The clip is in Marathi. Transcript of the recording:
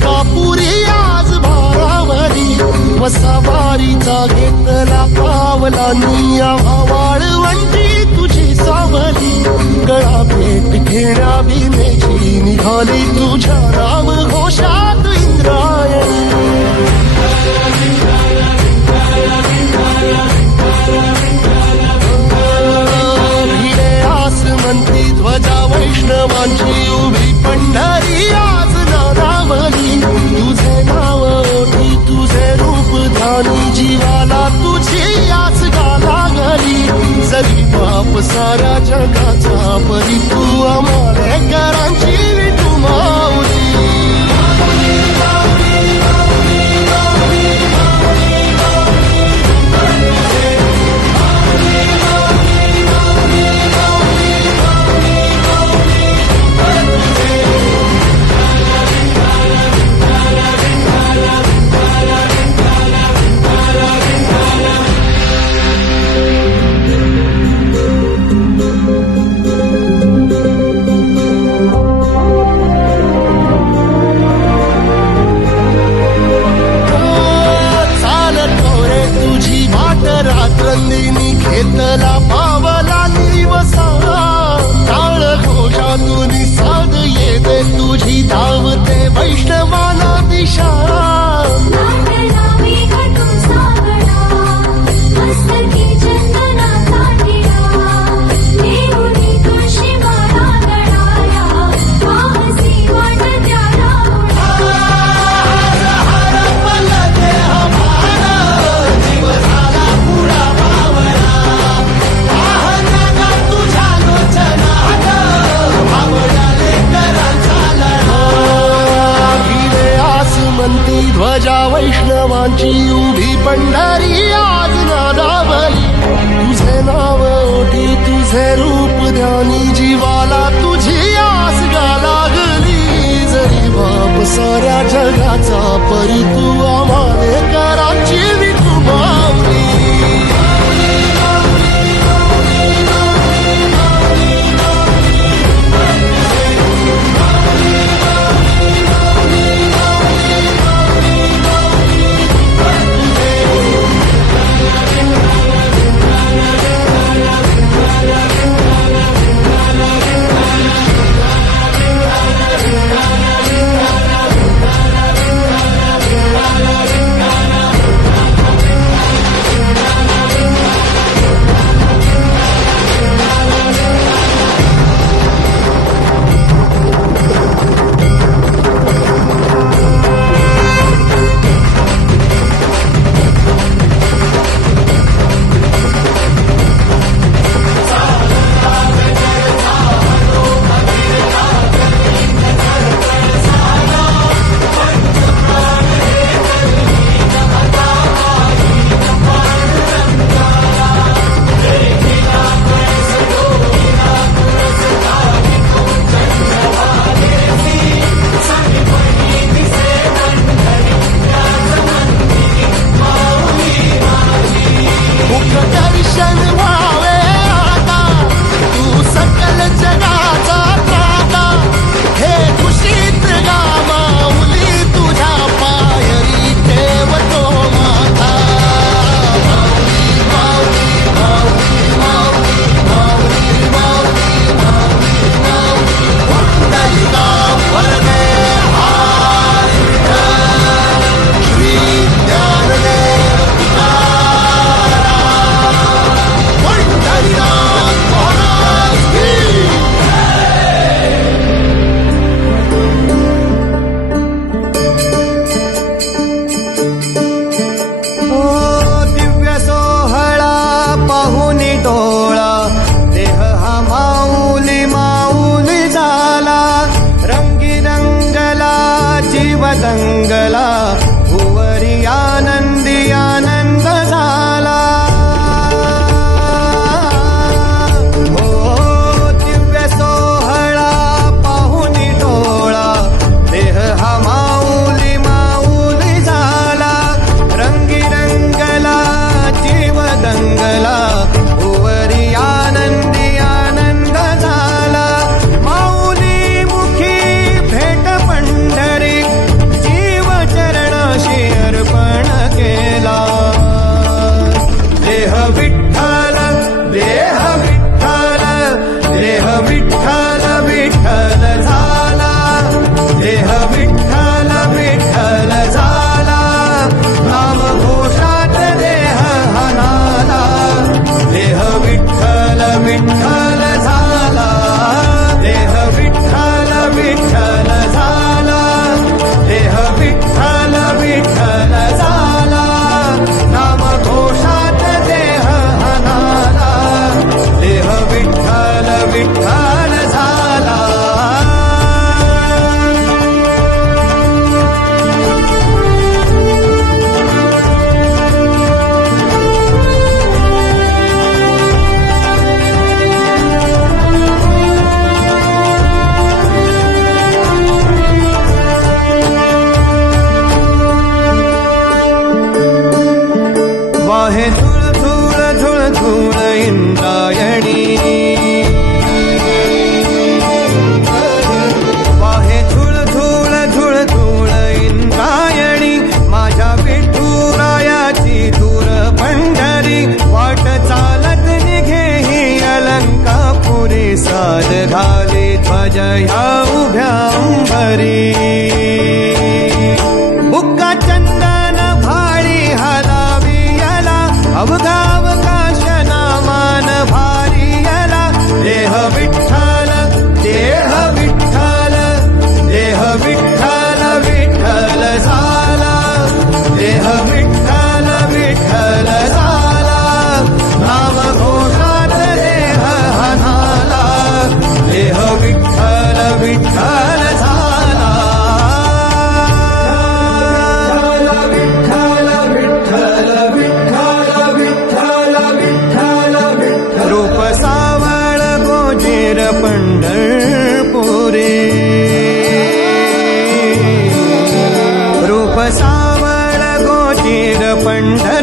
तुळजापुरी आज भारावरी वसावारीचा घेतला पावलांनी वाळवंटी तुझी सावली गळा भेट घेण्या भीमेची निघाली तुझ्या राम घोषात इंद्रायणी आसमंती ध्वजा वैष्णवांची उभी पंढरी आज नारावली तुझे नाव ओठी तुझे रूप ध्यानी जीवाला तुझी आस लागली जरी बाप साऱ्या जगाचा परी तू आमालेकरांची विठू माऊली रात्रंदिनी घेतला पावला दिवसा टाळ घोषातून साध येते तुझी धावते वैष्णवाला दिशा ध्वजा वैष्णवांची उभी पंढरी आज नादावली तुझे नाव ओठी तुझे रूप ध्यानी जीवाला तुझी आस लागली जरी बाप साऱ्या जगाचा परी तू आमालेकरांची विठू माऊली दंगला भुवरी आनंदी आनंद झाला हो दिव्य सोहळा पाहुन डोळा देह हा माऊली माऊली झाला रंगी रंगला जीव दंगला भुवरी आनंदी आनंद झाला माऊली मुखी भेट पंढरी ह्या उभ्या अंबरी बुक्का चंदन भाळी हलावियला अवघावकाश नामान भारियला देह विठ्ठल देह विठ्ठल देह विठ्ठल विठ्ठल झाला देह विठ्ठल विठ्ठल झाला नाम घोषात देह हनाला देह विठ्ठल विठ्ठल झाला विठ्ठल विठ्ठल विठ्ठल विठ्ठल विठ्ठल विठ्ठल रूप सावळ गोजीर पंढरपुरे रूप सावळ गोजीर पंढर